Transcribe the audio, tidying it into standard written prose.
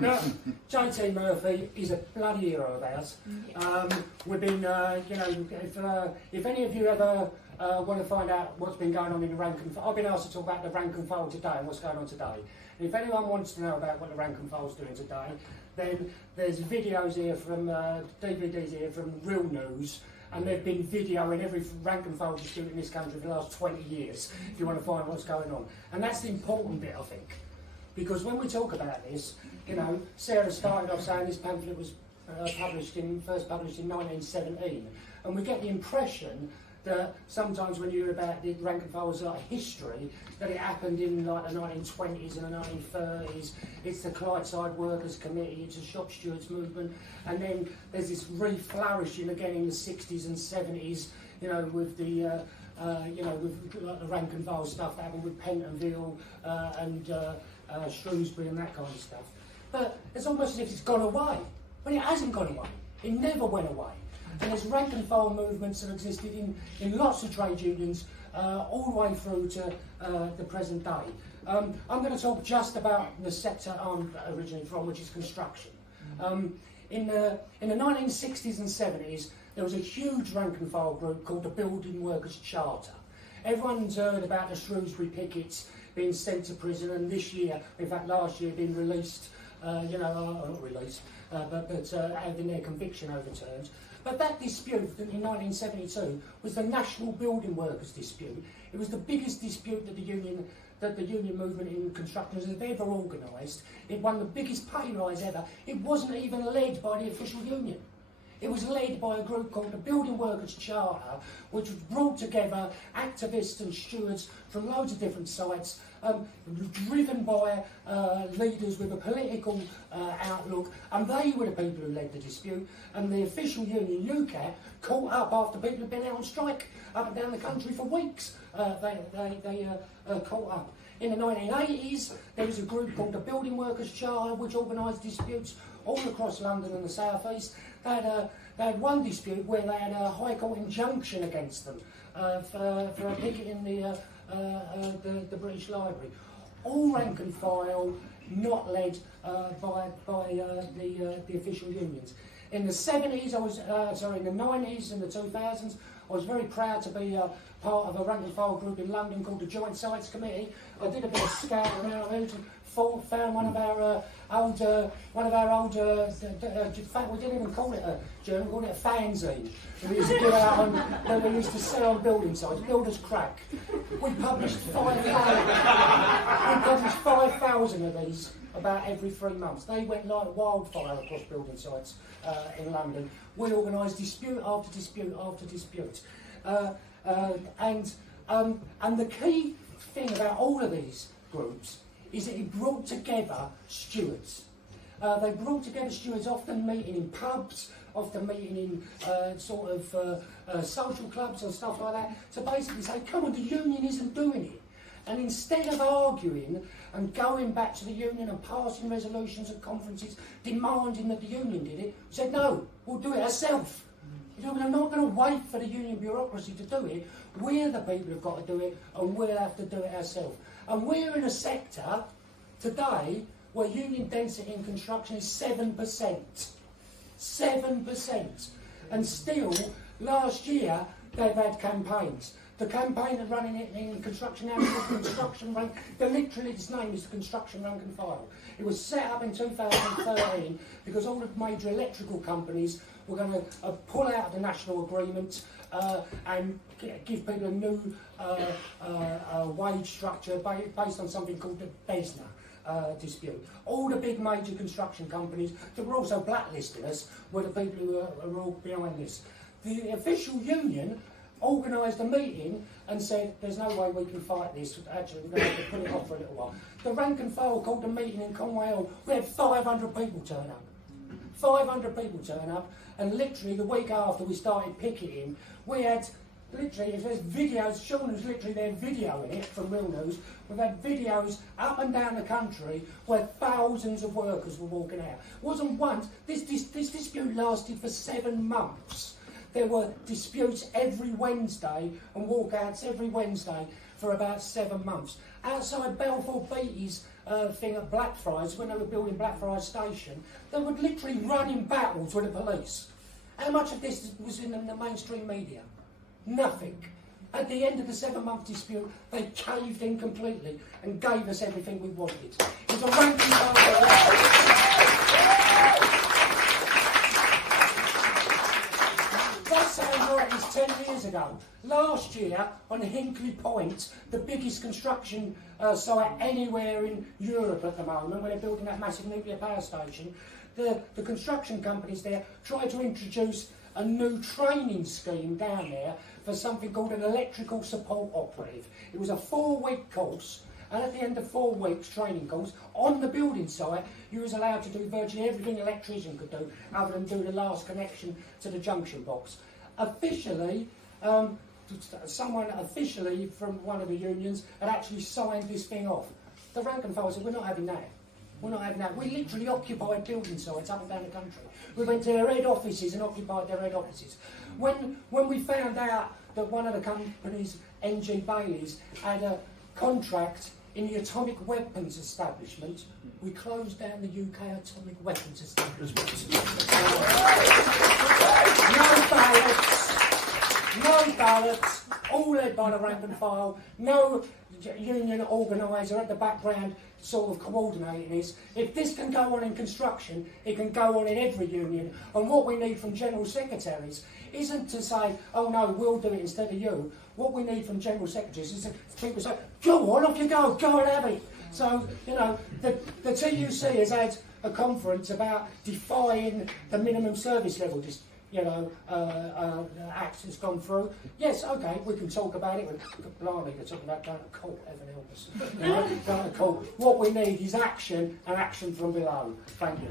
Now, JT Murphy is a bloody hero of ours. We've been, you know, if any of you ever want to find out what's been going on in the rank and file, I've been asked to talk about the rank and file today and what's going on today. And if anyone wants to know about what the rank and file's doing today, then there's videos here from, DVDs here from Real News, and they've been videoing every rank and file dispute in this country for the last 20 years, if you want to find what's going on. And that's the important bit, I think. Because when we talk about this, you know, Sarah started off saying this pamphlet was first published in 1917, and we get the impression that sometimes when you hear about the rank and file as like history, that it happened in like the 1920s and the 1930s. It's the Clydeside Workers' Committee, it's the shop stewards movement, and then there's this re-flourishing again in the 60s and 70s, you know, with the you know, with like the rank and file stuff that happened with Pentonville and Shrewsbury and that kind of stuff. But it's almost as if it's gone away. But it hasn't gone away. It never went away. And there's rank and file movements that existed in lots of trade unions all the way through to the present day. I'm going to talk just about the sector I'm originally from, which is construction. In the 1960s and 70s, there was a huge rank and file group called the Building Workers' Charter. Everyone's heard about the Shrewsbury pickets being sent to prison, and this year, in fact last year, being released, you know, not released, but having their conviction overturned. But that dispute in 1972 was the National Building Workers dispute. It was the biggest dispute that the union movement in construction has ever organised. It won the biggest pay rise ever. It wasn't even led by the official union. It was led by a group called the Building Workers' Charter, which was brought together activists and stewards from loads of different sites, driven by leaders with a political outlook, and they were the people who led the dispute. And the official union, UCAT, caught up after people had been out on strike up and down the country for weeks. They caught up. In the 1980s, there was a group called the Building Workers' Charter, which organised disputes all across London and the South East. They had one dispute where they had a High Court injunction against them for a picket in the British Library. All rank and file, not led by the official unions. In the 70s, in the 90s and the 2000s, I was very proud to be part of a rank and file group in London called the Joint Sites Committee. I did a bit of scouting around and found one of our old, in fact we didn't even call it a journal, we called it a fanzine. We used to give out on, that we used to sell on building sites, Builders Crack. We published 5,000 of these about every 3 months. They went like wildfire across building sites in London. We organised dispute after dispute after dispute. And the key thing about all of these groups is that it brought together stewards. They brought together stewards, often meeting in pubs, often meeting in social clubs and stuff like that, to basically say, come on, the union isn't doing it. And instead of arguing and going back to the union and passing resolutions at conferences demanding that the union did it, we said, no, we'll do it ourselves. You know, we're not going to wait for the union bureaucracy to do it. We're the people who've got to do it, and we'll have to do it ourselves. And we're in a sector today where union density in construction is 7%. 7%. And still, last year, they've had campaigns. The campaign that's running it in construction now is the construction rank. Literally, its name is the Construction Rank and File. It was set up in 2013 because all the major electrical companies were going to pull out of the national agreement and give people a new wage structure based on something called the BESNA dispute. All the big major construction companies that were also blacklisting us were the people who are all behind this. The official union organised a meeting and said, there's no way we can fight this, actually we're going to have to put it off for a little while. The rank and file called a meeting in Conway Hall. We had 500 people turn up. 500 people turn up, and literally the week after we started picketing, we had literally, if there's videos, Sean was literally there videoing it from Real News. We've had videos up and down the country where thousands of workers were walking out. It wasn't once, this dispute lasted for 7 months. There were disputes every Wednesday and walkouts every Wednesday for about 7 months. Outside Balfour Beatty's thing at Blackfriars, when they were building Blackfriars Station, they would literally run in battles with the police. How much of this was in the mainstream media? Nothing. At the end of the 7-month dispute, they caved in completely and gave us everything we wanted. It was a rank and That sounds like it's 10 years ago. Last year, on Hinkley Point, the biggest construction site anywhere in Europe at the moment, where they're building that massive nuclear power station, the construction companies there tried to introduce a new training scheme down there for something called an electrical support operative. It was a 4-week course, and at the end of 4 weeks training course, on the building site, you was allowed to do virtually everything an electrician could do, other than do the last connection to the junction box. Officially, someone officially from one of the unions had actually signed this thing off. The rank and file said, we're not having that. We're not having that. We literally occupied building sites up and down the country. We went to their head offices and occupied their head offices. When we found out that one of the companies, NG Bailey's, had a contract in the atomic weapons establishment, we closed down the UK atomic weapons establishment. No ballots, all led by the rank and file, no union organiser at the background sort of coordinating this. If this can go on in construction, it can go on in every union. And what we need from general secretaries isn't to say, oh no, we'll do it instead of you. What we need from general secretaries is to people say, go on, off you go and have it. So, you know, the TUC has had a conference about defying the minimum service level Act has gone through. Yes, okay, we can talk about it. Blimey, we're talking about going to court, heaven help us. Going to court. What we need is action, and action from below. Thank you.